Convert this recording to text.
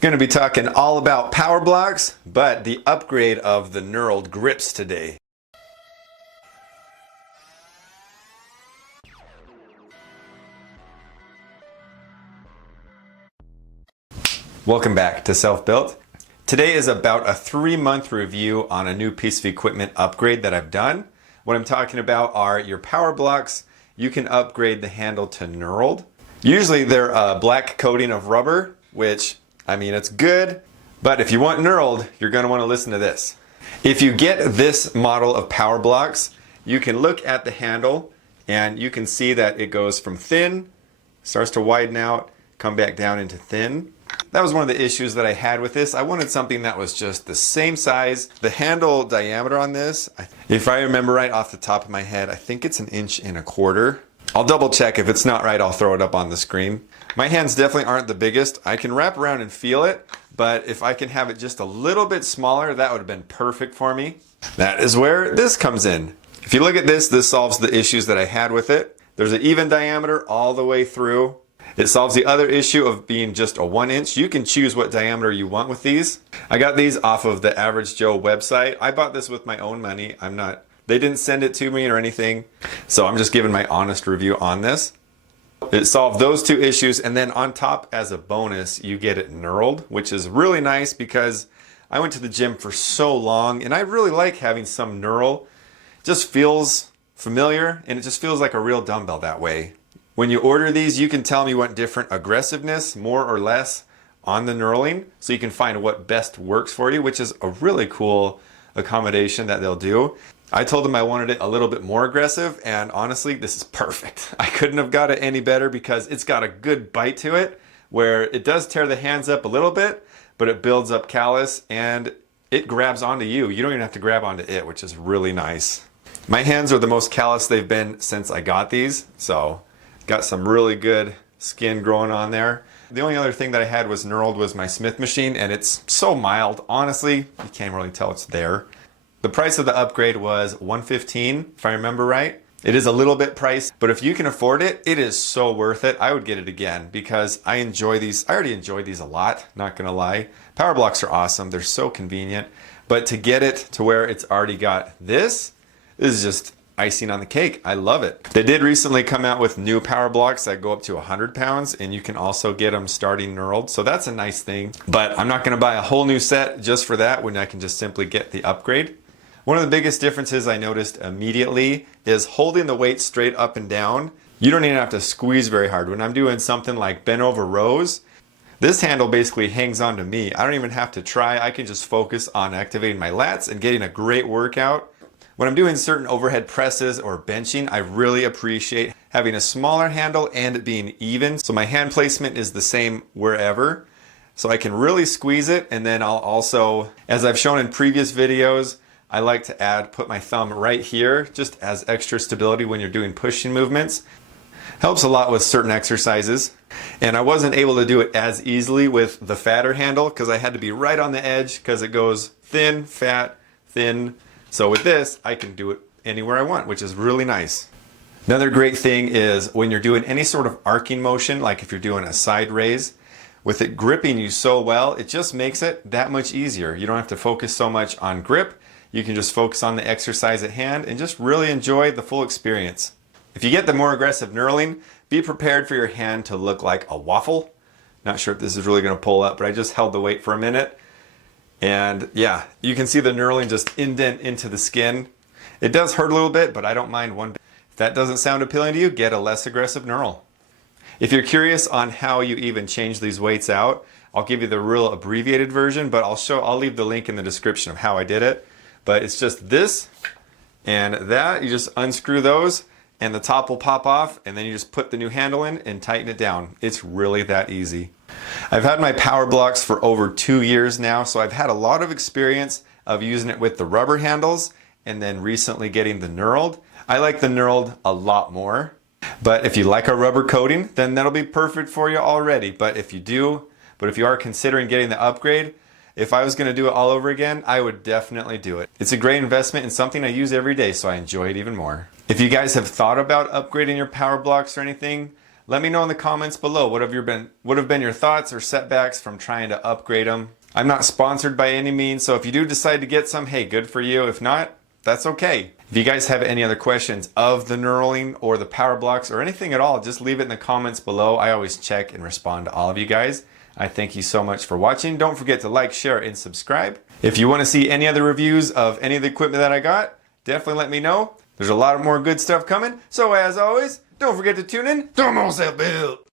Going to be talking all about Powerblocks, but the upgrade of the knurled grips today. Welcome back to Self-Built. Today is about a 3-month review on a new piece of equipment upgrade that I've done. What I'm talking about are your Powerblocks. You can upgrade the handle to knurled. Usually they're a black coating of rubber, which, I mean, it's good, but if you want knurled, you're going to want to listen to this. If you get this model of Powerblocks, you can look at the handle and you can see that it goes from thin, starts to widen out, come back down into thin. That was one of the issues that I had with this. I wanted something that was just the same size. The handle diameter on this, if I remember right off the top of my head, I think it's 1.25 inches. I'll double check. If it's not right, I'll throw it up on the screen. My hands definitely aren't the biggest. I can wrap around and feel it, but if I can have it just a little bit smaller, that would have been perfect for me. That is where this comes in. If you look at this, this solves the issues that I had with it. There's an even diameter all the way through. It solves the other issue of being just a 1 inch. You can choose what diameter you want with these. I got these off of the Average Joe website. I bought this with my own money. They didn't send it to me or anything, so I'm just giving my honest review on this. It solved those two issues, and then on top, as a bonus, you get it knurled, which is really nice because I went to the gym for so long, and I really like having some knurl. It just feels familiar, and it just feels like a real dumbbell that way. When you order these, you can tell me you want different aggressiveness, more or less, on the knurling, so you can find what best works for you, which is a really cool accommodation that they'll do. I told them I wanted it a little bit more aggressive, and honestly, this is perfect. I couldn't have got it any better because it's got a good bite to it, where it does tear the hands up a little bit, but it builds up callus, and it grabs onto you. You don't even have to grab onto it, which is really nice. My hands are the most callous they've been since I got these, so got some really good skin growing on there. The only other thing that I had was knurled was my Smith machine, and it's so mild. Honestly, you can't really tell it's there. The price of the upgrade was $115, if I remember right. It is a little bit priced, but if you can afford it, it is so worth it. I would get it again because I enjoy these. I already enjoyed these a lot, not gonna lie. Powerblocks are awesome, they're so convenient, but to get it to where it's already got this is just icing on the cake. I love it. They did recently come out with new Powerblocks that go up to 100 pounds, and you can also get them starting knurled, so that's a nice thing. But I'm not gonna buy a whole new set just for that when I can just simply get the upgrade. One of the biggest differences I noticed immediately is holding the weight straight up and down. You don't even have to squeeze very hard. When I'm doing something like bent over rows, this handle basically hangs on to me. I don't even have to try. I can just focus on activating my lats and getting a great workout. When I'm doing certain overhead presses or benching, I really appreciate having a smaller handle and it being even, so my hand placement is the same wherever. So I can really squeeze it, and then I'll also, as I've shown in previous videos, I like to put my thumb right here just as extra stability when you're doing pushing movements. Helps a lot with certain exercises. And I wasn't able to do it as easily with the fatter handle because I had to be right on the edge because it goes thin, fat, thin. So with this, I can do it anywhere I want, which is really nice. Another great thing is when you're doing any sort of arcing motion, like if you're doing a side raise, with it gripping you so well, it just makes it that much easier. You don't have to focus so much on grip. You can just focus on the exercise at hand and just really enjoy the full experience. If you get the more aggressive knurling, be prepared for your hand to look like a waffle. Not sure if this is really going to pull up, but I just held the weight for a minute. And yeah, you can see the knurling just indent into the skin. It does hurt a little bit, but I don't mind one bit. If that doesn't sound appealing to you, get a less aggressive knurl. If you're curious on how you even change these weights out, I'll give you the real abbreviated version, but I'll leave the link in the description of how I did it. But it's just this and that. You just unscrew those and the top will pop off, and then you just put the new handle in and tighten it down. It's really that easy. I've had my Powerblocks for over 2 years now, so I've had a lot of experience of using it with the rubber handles and then recently getting the knurled. I like the knurled a lot more, but if you like a rubber coating, then that'll be perfect for you already. But if you are considering getting the upgrade, if I was going to do it all over again, I would definitely do it. It's a great investment and something I use every day, so I enjoy it even more. If you guys have thought about upgrading your Powerblocks or anything, Let me know in the comments below what have been your thoughts or setbacks from trying to upgrade them. I'm not sponsored by any means, so if you do decide to get some, hey, good for you. If not, that's okay. If you guys have any other questions of the knurling or the Powerblocks or anything at all, just leave it in the comments below. I always check and respond to all of you guys. I thank you so much for watching. Don't forget to like, share, and subscribe. If you want to see any other reviews of any of the equipment that I got, definitely let me know. There's a lot more good stuff coming. So as always, don't forget to tune in to Self Built.